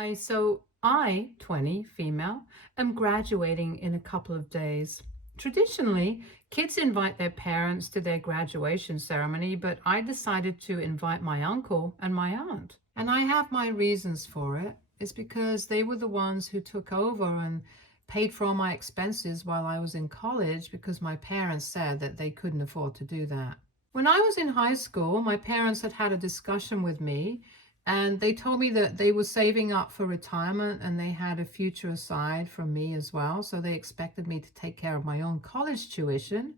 Hi, so I, 20, female, am graduating in a couple of days. Traditionally, kids invite their parents to their graduation ceremony, but I decided to invite my uncle and my aunt. And I have my reasons for it. It's because they were the ones who took over and paid for all my expenses while I was in college because my parents said that they couldn't afford to do that. When I was in high school, my parents had had a discussion with me and they told me that they were saving up for retirement and they had a future aside from me as well. So they expected me to take care of my own college tuition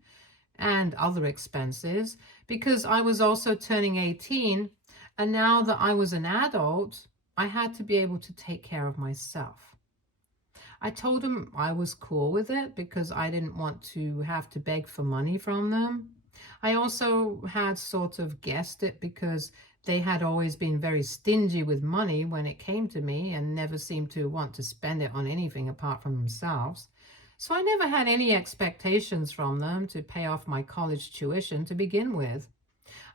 and other expenses because I was also turning 18. And now that I was an adult, I had to be able to take care of myself. I told them I was cool with it because I didn't want to have to beg for money from them. I also had sort of guessed it because they had always been very stingy with money when it came to me and never seemed to want to spend it on anything apart from themselves. So I never had any expectations from them to pay off my college tuition to begin with.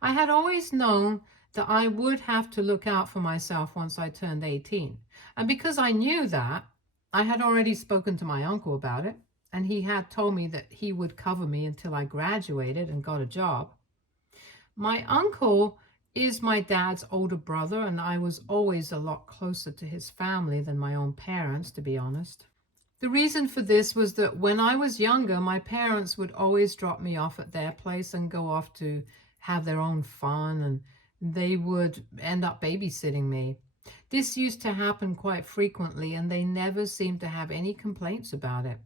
I had always known that I would have to look out for myself once I turned 18. And because I knew that, I had already spoken to my uncle about it, and he had told me that he would cover me until I graduated and got a job. My uncle is my dad's older brother, and I was always a lot closer to his family than my own parents, to be honest. The reason for this was that when I was younger, my parents would always drop me off at their place and go off to have their own fun, and they would end up babysitting me. This used to happen quite frequently, and they never seemed to have any complaints about it.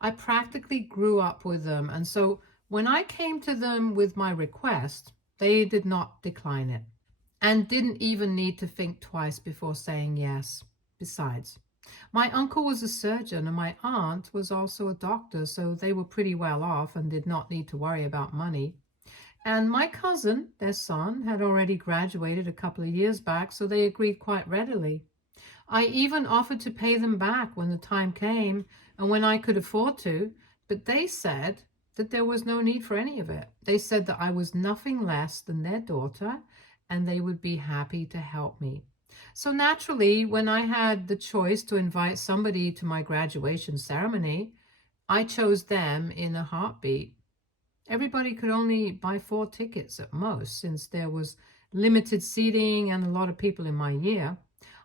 I practically grew up with them, and so when I came to them with my request, they did not decline it and didn't even need to think twice before saying yes. Besides, my uncle was a surgeon and my aunt was also a doctor, so they were pretty well off and did not need to worry about money. And my cousin, their son, had already graduated a couple of years back, so they agreed quite readily. I even offered to pay them back when the time came and when I could afford to, but they said that there was no need for any of it. They said that I was nothing less than their daughter and they would be happy to help me. So naturally, when I had the choice to invite somebody to my graduation ceremony, I chose them in a heartbeat. Everybody could only buy 4 tickets at most since there was limited seating and a lot of people in my year.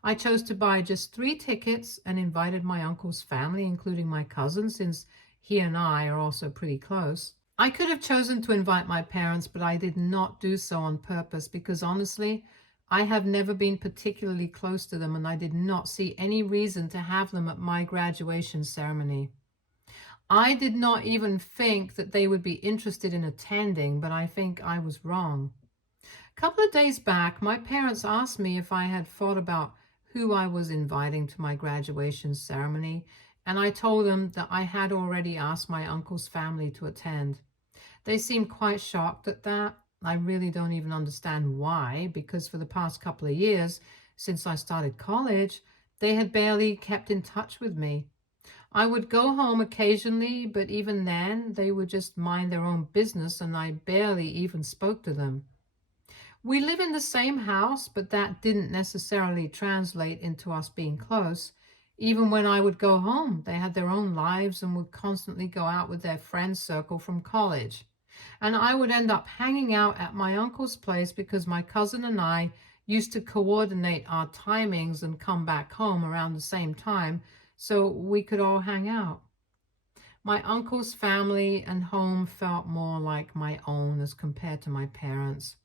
I chose to buy just 3 tickets and invited my uncle's family, including my cousin, since he and I are also pretty close. I could have chosen to invite my parents, but I did not do so on purpose because honestly, I have never been particularly close to them and I did not see any reason to have them at my graduation ceremony. I did not even think that they would be interested in attending, but I think I was wrong. A couple of days back, my parents asked me if I had thought about who I was inviting to my graduation ceremony, and I told them that I had already asked my uncle's family to attend. They seemed quite shocked at that. I really don't even understand why, because for the past couple of years, since I started college, they had barely kept in touch with me. I would go home occasionally, but even then, they would just mind their own business and I barely even spoke to them. We live in the same house, but that didn't necessarily translate into us being close. Even when I would go home, they had their own lives and would constantly go out with their friend circle from college. And I would end up hanging out at my uncle's place because my cousin and I used to coordinate our timings and come back home around the same time so we could all hang out. My uncle's family and home felt more like my own as compared to my parents'.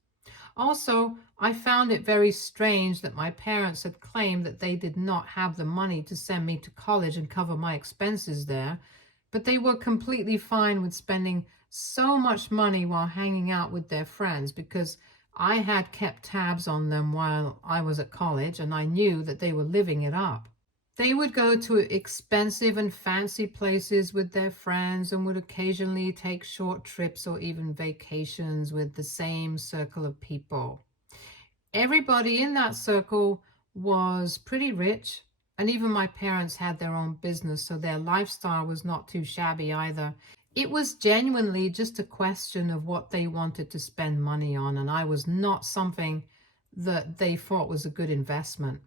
Also, I found it very strange that my parents had claimed that they did not have the money to send me to college and cover my expenses there, but they were completely fine with spending so much money while hanging out with their friends because I had kept tabs on them while I was at college and I knew that they were living it up. They would go to expensive and fancy places with their friends and would occasionally take short trips or even vacations with the same circle of people. Everybody in that circle was pretty rich, and even my parents had their own business, so their lifestyle was not too shabby either. It was genuinely just a question of what they wanted to spend money on, and I was not something that they thought was a good investment.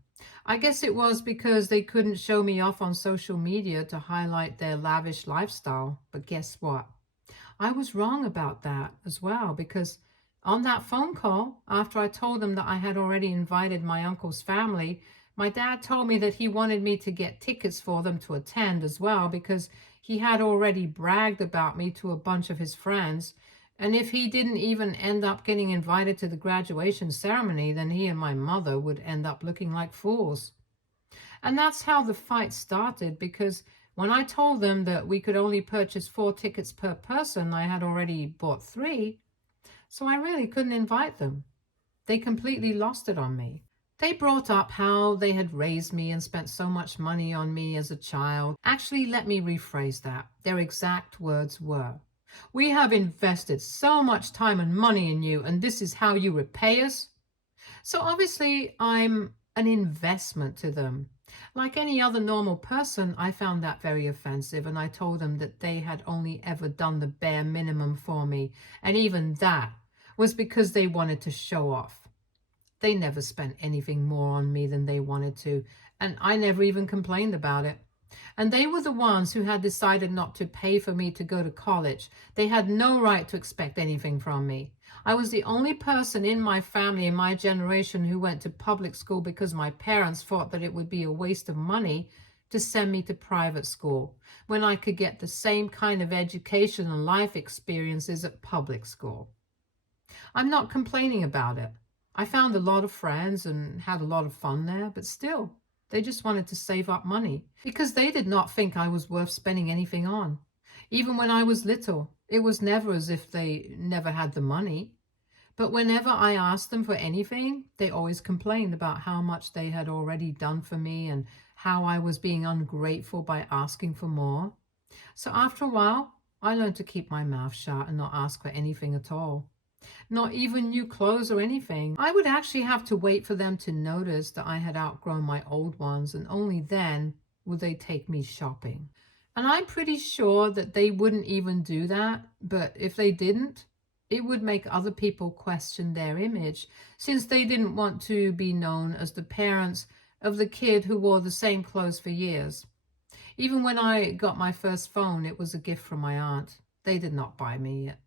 I guess it was because they couldn't show me off on social media to highlight their lavish lifestyle. But guess what? I was wrong about that as well, because on that phone call, after I told them that I had already invited my uncle's family, my dad told me that he wanted me to get tickets for them to attend as well, because he had already bragged about me to a bunch of his friends. And if he didn't even end up getting invited to the graduation ceremony, then he and my mother would end up looking like fools. And that's how the fight started, because when I told them that we could only purchase 4 tickets per person, I had already bought 3, so I really couldn't invite them. They completely lost it on me. They brought up how they had raised me and spent so much money on me as a child. Actually, let me rephrase that. Their exact words were, "We have invested so much time and money in you, and this is how you repay us?" So obviously, I'm an investment to them. Like any other normal person, I found that very offensive, and I told them that they had only ever done the bare minimum for me, and even that was because they wanted to show off. They never spent anything more on me than they wanted to, and I never even complained about it. And they were the ones who had decided not to pay for me to go to college. They had no right to expect anything from me. I was the only person in my family, in my generation, who went to public school because my parents thought that it would be a waste of money to send me to private school when I could get the same kind of education and life experiences at public school. I'm not complaining about it. I found a lot of friends and had a lot of fun there, but still, they just wanted to save up money because they did not think I was worth spending anything on. Even when I was little, it was never as if they never had the money. But whenever I asked them for anything, they always complained about how much they had already done for me and how I was being ungrateful by asking for more. So after a while, I learned to keep my mouth shut and not ask for anything at all. Not even new clothes or anything. I would actually have to wait for them to notice that I had outgrown my old ones, and only then would they take me shopping. And I'm pretty sure that they wouldn't even do that, but if they didn't, it would make other people question their image, since they didn't want to be known as the parents of the kid who wore the same clothes for years. Even when I got my first phone, it was a gift from my aunt. They did not buy me it.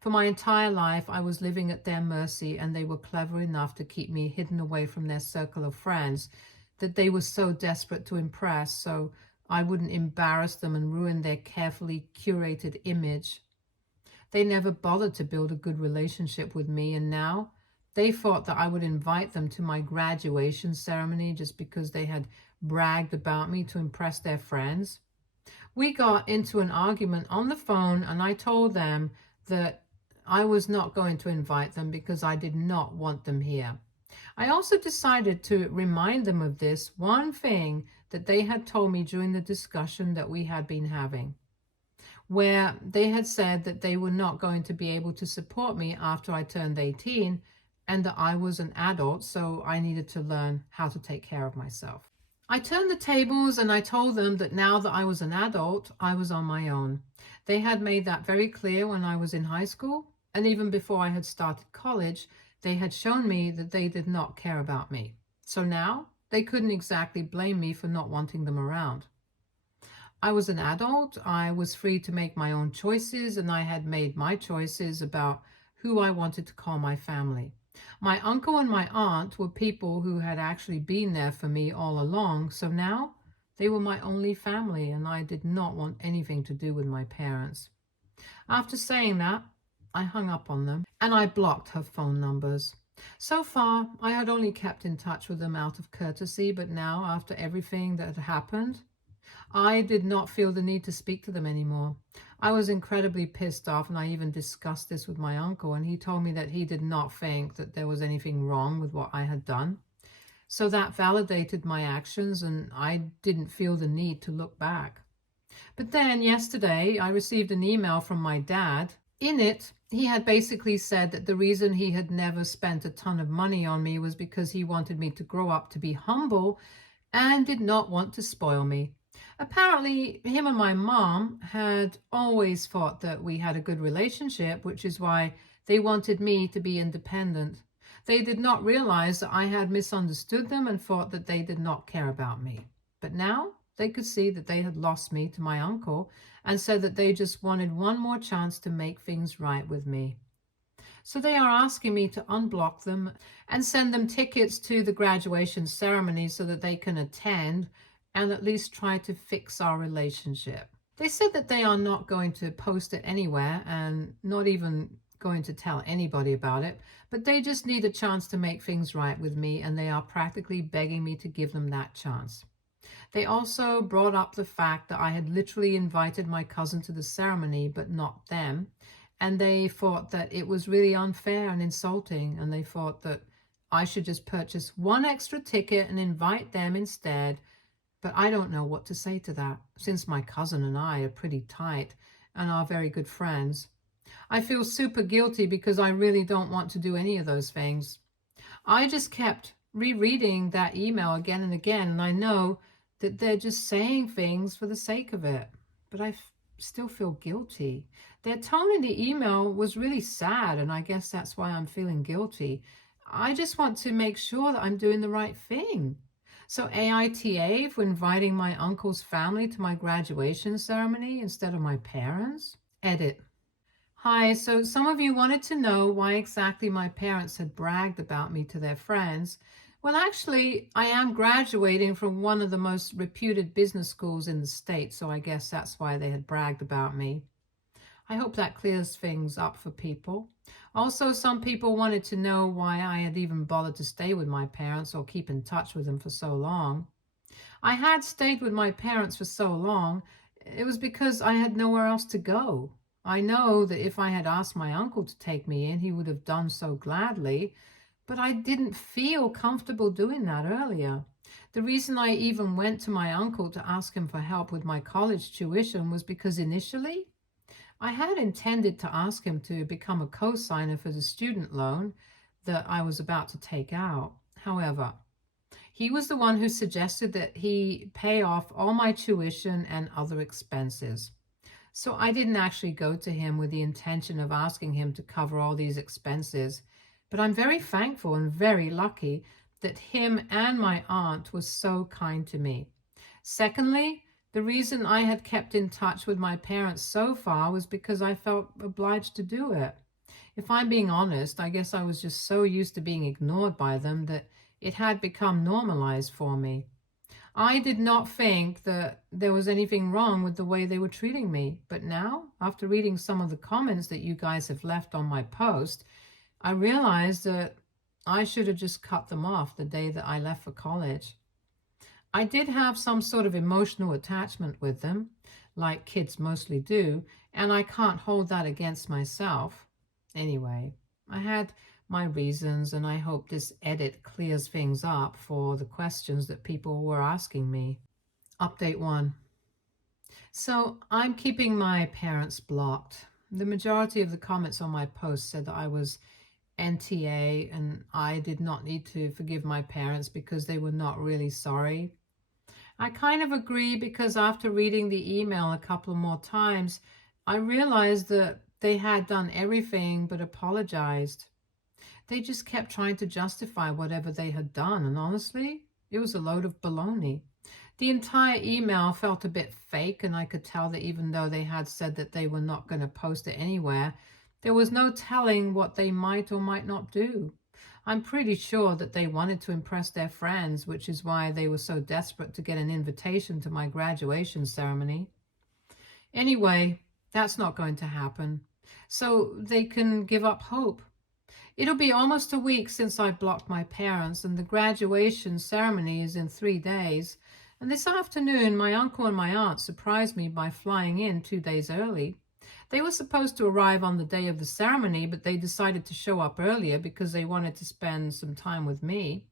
For my entire life, I was living at their mercy, and they were clever enough to keep me hidden away from their circle of friends that they were so desperate to impress, so I wouldn't embarrass them and ruin their carefully curated image. They never bothered to build a good relationship with me, and now they thought that I would invite them to my graduation ceremony just because they had bragged about me to impress their friends. We got into an argument on the phone, and I told them that I was not going to invite them because I did not want them here. I also decided to remind them of this one thing that they had told me during the discussion that we had been having, where they had said that they were not going to be able to support me after I turned 18, and that I was an adult, so I needed to learn how to take care of myself. I turned the tables and I told them that now that I was an adult, I was on my own. They had made that very clear when I was in high school, and even before I had started college, they had shown me that they did not care about me. So now they couldn't exactly blame me for not wanting them around. I was an adult, I was free to make my own choices, and I had made my choices about who I wanted to call my family. My uncle and my aunt were people who had actually been there for me all along, so now they were my only family, and I did not want anything to do with my parents. After saying that, I hung up on them and I blocked her phone numbers. So far, I had only kept in touch with them out of courtesy, but now, after everything that had happened, I did not feel the need to speak to them anymore. I was incredibly pissed off, and I even discussed this with my uncle, and he told me that he did not think that there was anything wrong with what I had done. So that validated my actions, and I didn't feel the need to look back. But then yesterday, I received an email from my dad. In it, he had basically said that the reason he had never spent a ton of money on me was because he wanted me to grow up to be humble and did not want to spoil me. Apparently, him and my mom had always thought that we had a good relationship, which is why they wanted me to be independent. They did not realize that I had misunderstood them and thought that they did not care about me. But now they could see that they had lost me to my uncle and said that they just wanted one more chance to make things right with me. So they are asking me to unblock them and send them tickets to the graduation ceremony so that they can attend and at least try to fix our relationship. They said that they are not going to post it anywhere and not even going to tell anybody about it, but they just need a chance to make things right with me, and they are practically begging me to give them that chance. They also brought up the fact that I had literally invited my cousin to the ceremony, but not them. And they thought that it was really unfair and insulting. And they thought that I should just purchase one extra ticket and invite them instead. But I don't know what to say to that, since my cousin and I are pretty tight and are very good friends. I feel super guilty because I really don't want to do any of those things. I just kept rereading that email again and again, and I know that they're just saying things for the sake of it, but I still feel guilty. Their tone in the email was really sad, and I guess that's why I'm feeling guilty. I just want to make sure that I'm doing the right thing. So AITA for inviting my uncle's family to my graduation ceremony instead of my parents? Edit. Hi, so some of you wanted to know why exactly my parents had bragged about me to their friends. Well, actually, I am graduating from one of the most reputed business schools in the state, so I guess that's why they had bragged about me. I hope that clears things up for people. Also, some people wanted to know why I had even bothered to stay with my parents or keep in touch with them for so long. I had stayed with my parents for so long. It was because I had nowhere else to go. I know that if I had asked my uncle to take me in, he would have done so gladly, but I didn't feel comfortable doing that earlier. The reason I even went to my uncle to ask him for help with my college tuition was because initially I had intended to ask him to become a co-signer for the student loan that I was about to take out. However, he was the one who suggested that he pay off all my tuition and other expenses. So I didn't actually go to him with the intention of asking him to cover all these expenses, but I'm very thankful and very lucky that him and my aunt was so kind to me. Secondly, the reason I had kept in touch with my parents so far was because I felt obliged to do it. If I'm being honest, I guess I was just so used to being ignored by them that it had become normalized for me. I did not think that there was anything wrong with the way they were treating me. But now, after reading some of the comments that you guys have left on my post, I realized that I should have just cut them off the day that I left for college. I did have some sort of emotional attachment with them, like kids mostly do, and I can't hold that against myself. Anyway, I had my reasons, and I hope this edit clears things up for the questions that people were asking me. Update 1. So I'm keeping my parents blocked. The majority of the comments on my post said that I was NTA and I did not need to forgive my parents because they were not really sorry. I kind of agree because after reading the email a couple more times, I realized that they had done everything but apologized. They just kept trying to justify whatever they had done, and honestly, it was a load of baloney. The entire email felt a bit fake, and I could tell that even though they had said that they were not going to post it anywhere, there was no telling what they might or might not do. I'm pretty sure that they wanted to impress their friends, which is why they were so desperate to get an invitation to my graduation ceremony. Anyway, that's not going to happen, so they can give up hope. It'll be almost a week since I blocked my parents, and the graduation ceremony is in 3 days. And this afternoon, my uncle and my aunt surprised me by flying in 2 days early. They were supposed to arrive on the day of the ceremony, but they decided to show up earlier because they wanted to spend some time with me.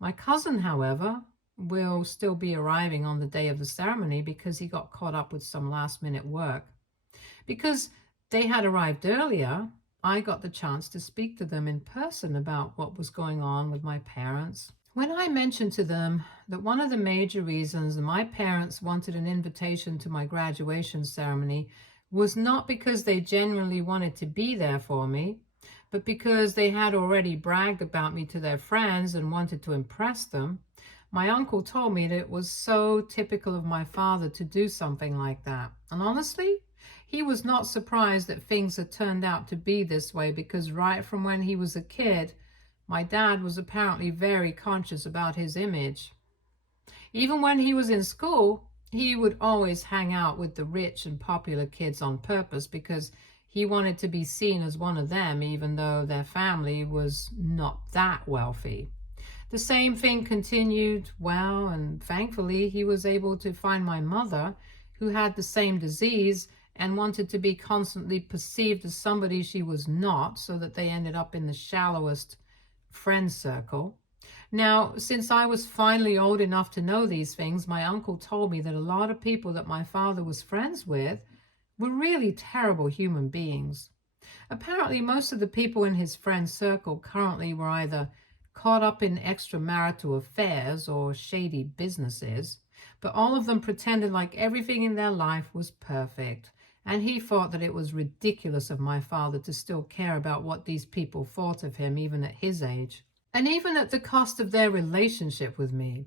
My cousin, however, will still be arriving on the day of the ceremony because he got caught up with some last-minute work. Because they had arrived earlier, I got the chance to speak to them in person about what was going on with my parents. When I mentioned to them that one of the major reasons my parents wanted an invitation to my graduation ceremony was not because they genuinely wanted to be there for me, But because they had already bragged about me to their friends and wanted to impress them, my uncle told me that it was so typical of my father to do something like that. And honestly, he was not surprised that things had turned out to be this way because right from when he was a kid, my dad was apparently very conscious about his image. Even when he was in school, he would always hang out with the rich and popular kids on purpose because he wanted to be seen as one of them, even though their family was not that wealthy. The same thing continued well, and thankfully, he was able to find my mother, who had the same disease and wanted to be constantly perceived as somebody she was not, so that they ended up in the shallowest friend circle. Now, since I was finally old enough to know these things, my uncle told me that a lot of people that my father was friends with were really terrible human beings. Apparently, most of the people in his friend circle currently were either caught up in extramarital affairs or shady businesses, but all of them pretended like everything in their life was perfect. And he thought that it was ridiculous of my father to still care about what these people thought of him, even at his age, and even at the cost of their relationship with me.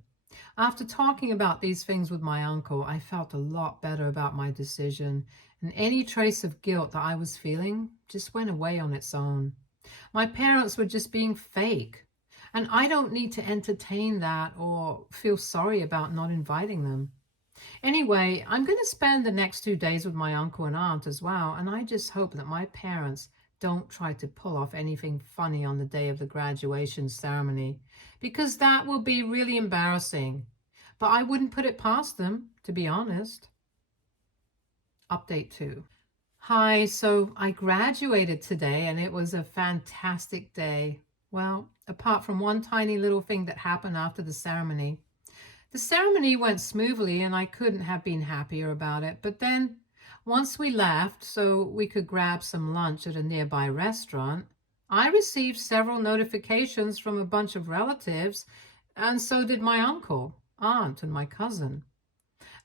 After talking about these things with my uncle, I felt a lot better about my decision, and any trace of guilt that I was feeling just went away on its own. My parents were just being fake, and I don't need to entertain that or feel sorry about not inviting them. Anyway, I'm going to spend the next 2 days with my uncle and aunt as well, and I just hope that my parents don't try to pull off anything funny on the day of the graduation ceremony, because that will be really embarrassing. But I wouldn't put it past them, to be honest. Update 2. Hi, so I graduated today and it was a fantastic day. Well, apart from one tiny little thing that happened after the ceremony. The ceremony went smoothly and I couldn't have been happier about it. But then, once we left so we could grab some lunch at a nearby restaurant, I received several notifications from a bunch of relatives, and so did my uncle, aunt, and my cousin.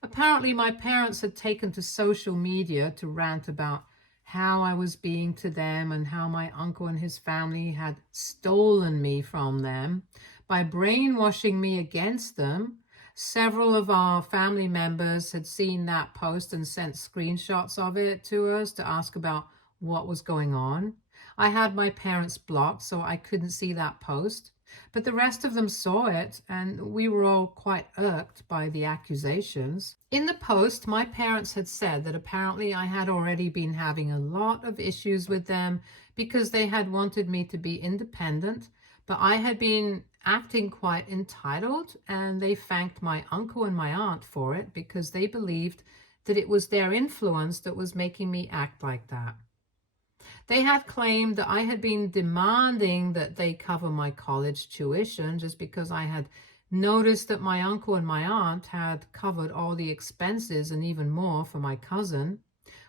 Apparently, my parents had taken to social media to rant about how I was being to them and how my uncle and his family had stolen me from them by brainwashing me against them. Several of our family members had seen that post and sent screenshots of it to us to ask about what was going on. I had my parents blocked, so I couldn't see that post. But the rest of them saw it, and we were all quite irked by the accusations. In the post, my parents had said that apparently I had already been having a lot of issues with them because they had wanted me to be independent, but I had been acting quite entitled, and they thanked my uncle and my aunt for it because they believed that it was their influence that was making me act like that. They had claimed that I had been demanding that they cover my college tuition just because I had noticed that my uncle and my aunt had covered all the expenses and even more for my cousin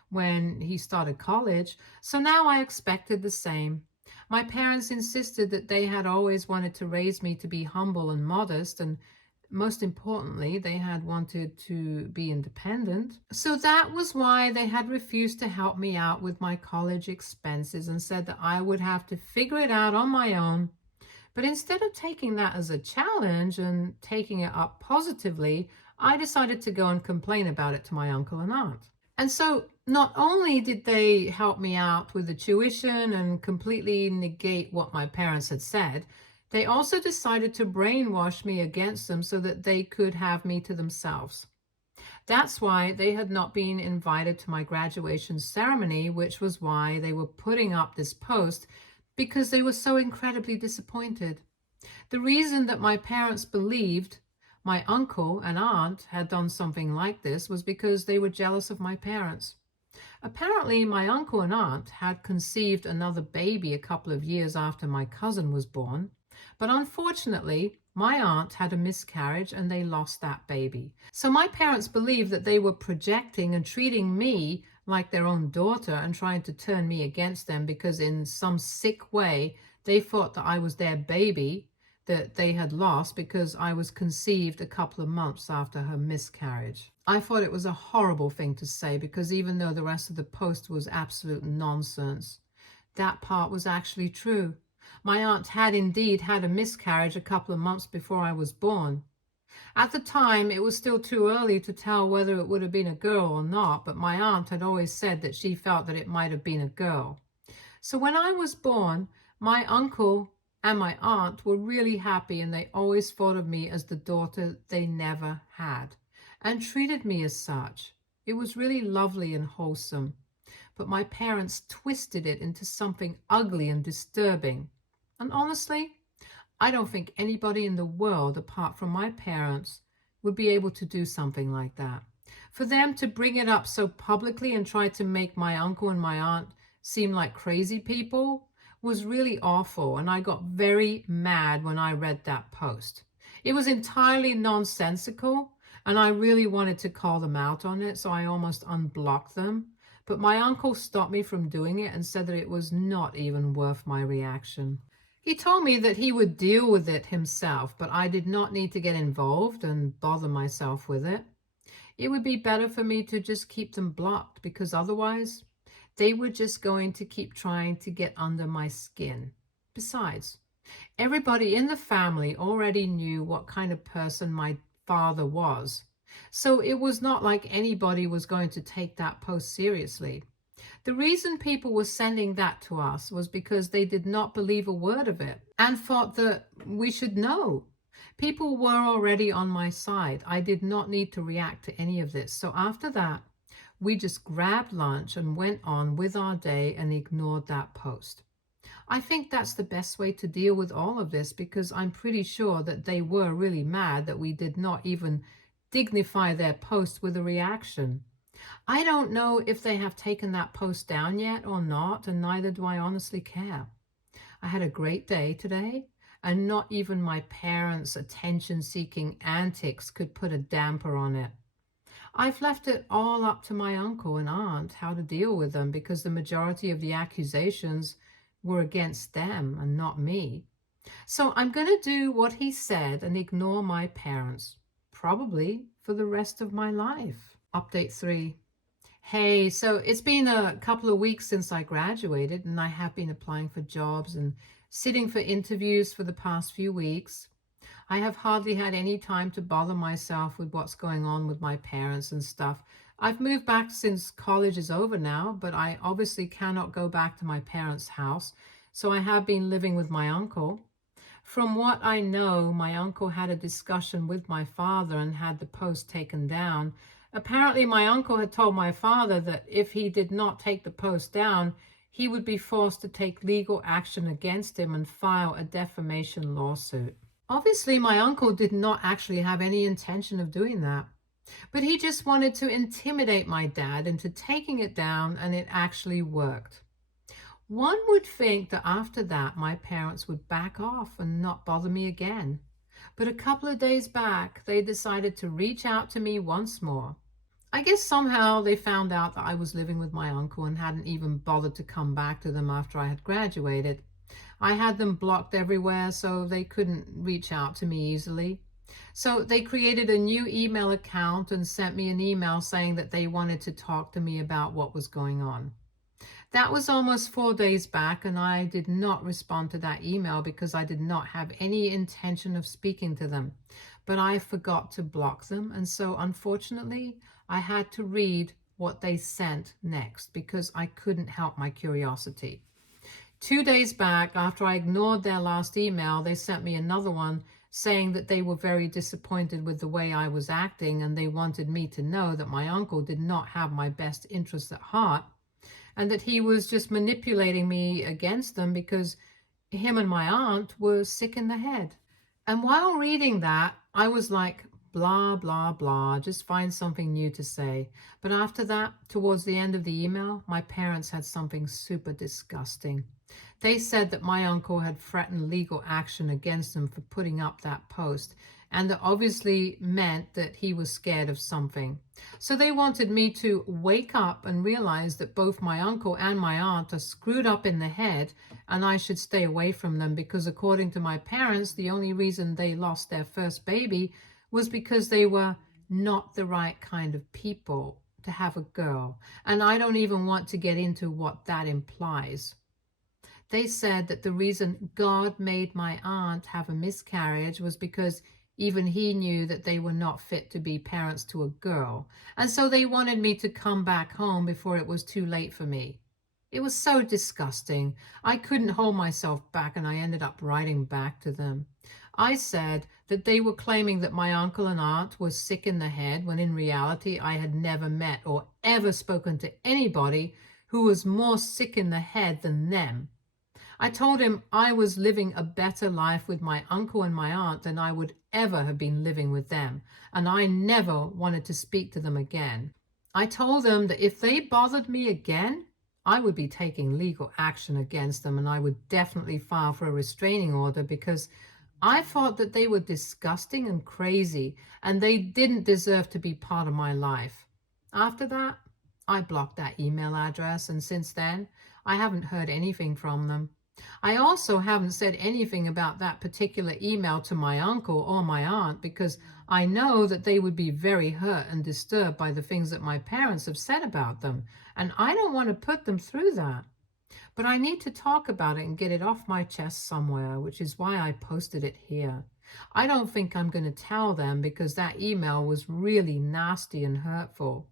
when he started college. So now I expected the same. My parents insisted that they had always wanted to raise me to be humble and modest, and most importantly, they had wanted to be independent. So that was why they had refused to help me out with my college expenses and said that I would have to figure it out on my own. But instead of taking that as a challenge and taking it up positively, I decided to go and complain about it to my uncle and aunt. And so not only did they help me out with the tuition and completely negate what my parents had said, they also decided to brainwash me against them so that they could have me to themselves. That's why they had not been invited to my graduation ceremony, which was why they were putting up this post, because they were so incredibly disappointed. The reason that my parents believed my uncle and aunt had done something like this was because they were jealous of my parents. Apparently, my uncle and aunt had conceived another baby a couple of years after my cousin was born, but unfortunately, my aunt had a miscarriage and they lost that baby. So my parents believed that they were projecting and treating me like their own daughter and trying to turn me against them because in some sick way they thought that I was their baby that they had lost because I was conceived a couple of months after her miscarriage. I thought it was a horrible thing to say because even though the rest of the post was absolute nonsense, That part was actually true. My aunt had indeed had a miscarriage a couple of months before I was born. At the time, it was still too early to tell whether it would have been a girl or not, but my aunt had always said that she felt that it might have been a girl. So when I was born, my uncle and my aunt were really happy, and they always thought of me as the daughter they never had and treated me as such. It was really lovely and wholesome. But my parents twisted it into something ugly and disturbing. And honestly, I don't think anybody in the world apart from my parents would be able to do something like that. For them to bring it up so publicly and try to make my uncle and my aunt seem like crazy people was really awful, and I got very mad when I read that post. It was entirely nonsensical, and I really wanted to call them out on it, so I almost unblocked them. But my uncle stopped me from doing it and said that it was not even worth my reaction. He told me that he would deal with it himself, but I did not need to get involved and bother myself with it. It would be better for me to just keep them blocked, because otherwise they were just going to keep trying to get under my skin. Besides, everybody in the family already knew what kind of person my father was. So it was not like anybody was going to take that post seriously. The reason people were sending that to us was because they did not believe a word of it and thought that we should know. People were already on my side. I did not need to react to any of this. So after that, we just grabbed lunch and went on with our day and ignored that post. I think that's the best way to deal with all of this, because I'm pretty sure that they were really mad that we did not even dignify their post with a reaction. I don't know if they have taken that post down yet or not, and neither do I honestly care. I had a great day today, and not even my parents' attention-seeking antics could put a damper on it. I've left it all up to my uncle and aunt how to deal with them, because the majority of the accusations were against them and not me. So I'm going to do what he said and ignore my parents, probably for the rest of my life. Update 3. Hey, so it's been a couple of weeks since I graduated, and I have been applying for jobs and sitting for interviews for the past few weeks. I have hardly had any time to bother myself with what's going on with my parents and stuff. I've moved back since college is over now, but I obviously cannot go back to my parents' house, so I have been living with my uncle. From what I know, my uncle had a discussion with my father and had the post taken down. Apparently, my uncle had told my father that if he did not take the post down, he would be forced to take legal action against him and file a defamation lawsuit. Obviously, my uncle did not actually have any intention of doing that, but he just wanted to intimidate my dad into taking it down, and it actually worked. One would think that after that, my parents would back off and not bother me again. But a couple of days back, they decided to reach out to me once more. I guess somehow they found out that I was living with my uncle and hadn't even bothered to come back to them after I had graduated. I had them blocked everywhere, so they couldn't reach out to me easily. So they created a new email account and sent me an email saying that they wanted to talk to me about what was going on. That was almost 4 days back, and I did not respond to that email because I did not have any intention of speaking to them. But I forgot to block them, and so unfortunately, I had to read what they sent next because I couldn't help my curiosity. 2 days back, after I ignored their last email, they sent me another one saying that they were very disappointed with the way I was acting, and they wanted me to know that my uncle did not have my best interests at heart, and that he was just manipulating me against them because him and my aunt were sick in the head. And while reading that, I was like, blah, blah, blah, just find something new to say. But after that, towards the end of the email, my parents had something super disgusting. They said that my uncle had threatened legal action against them for putting up that post, and that obviously meant that he was scared of something. So they wanted me to wake up and realize that both my uncle and my aunt are screwed up in the head, and I should stay away from them because, according to my parents, the only reason they lost their first baby was because they were not the right kind of people to have a girl. And I don't even want to get into what that implies. They said that the reason God made my aunt have a miscarriage was because even he knew that they were not fit to be parents to a girl, and so they wanted me to come back home before it was too late for me. It was so disgusting. I couldn't hold myself back, and I ended up writing back to them. I said that they were claiming that my uncle and aunt were sick in the head when in reality I had never met or ever spoken to anybody who was more sick in the head than them. I told him I was living a better life with my uncle and my aunt than I would ever have been living with them, and I never wanted to speak to them again. I told them that if they bothered me again, I would be taking legal action against them, and I would definitely file for a restraining order because I thought that they were disgusting and crazy, and they didn't deserve to be part of my life. After that, I blocked that email address, and since then, I haven't heard anything from them. I also haven't said anything about that particular email to my uncle or my aunt because I know that they would be very hurt and disturbed by the things that my parents have said about them, and I don't want to put them through that. But I need to talk about it and get it off my chest somewhere, which is why I posted it here. I don't think I'm going to tell them because that email was really nasty and hurtful.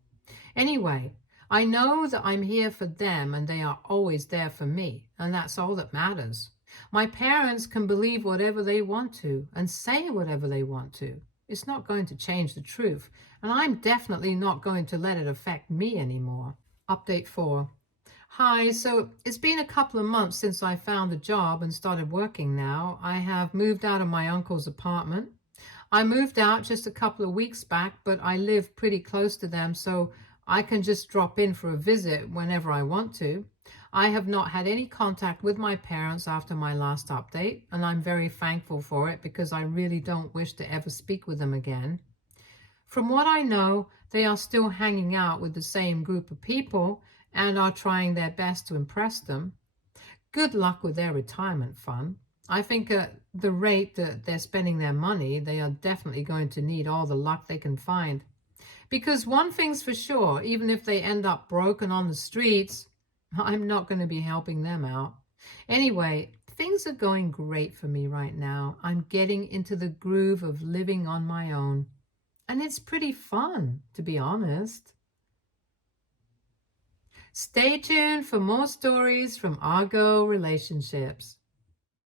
Anyway, I know that I'm here for them and they are always there for me, and that's all that matters. My parents can believe whatever they want to and say whatever they want to. It's not going to change the truth, and I'm definitely not going to let it affect me anymore. Update 4. Hi, so it's been a couple of months since I found a job and started working now. I have moved out of my uncle's apartment. I moved out just a couple of weeks back, but I live pretty close to them, so I can just drop in for a visit whenever I want to. I have not had any contact with my parents after my last update, and I'm very thankful for it because I really don't wish to ever speak with them again. From what I know, they are still hanging out with the same group of people and are trying their best to impress them. Good luck with their retirement fund. I think at the rate that they're spending their money, they are definitely going to need all the luck they can find. Because one thing's for sure, even if they end up broken on the streets, I'm not going to be helping them out. Anyway, things are going great for me right now. I'm getting into the groove of living on my own. And it's pretty fun, to be honest. Stay tuned for more stories from Argo Relationships.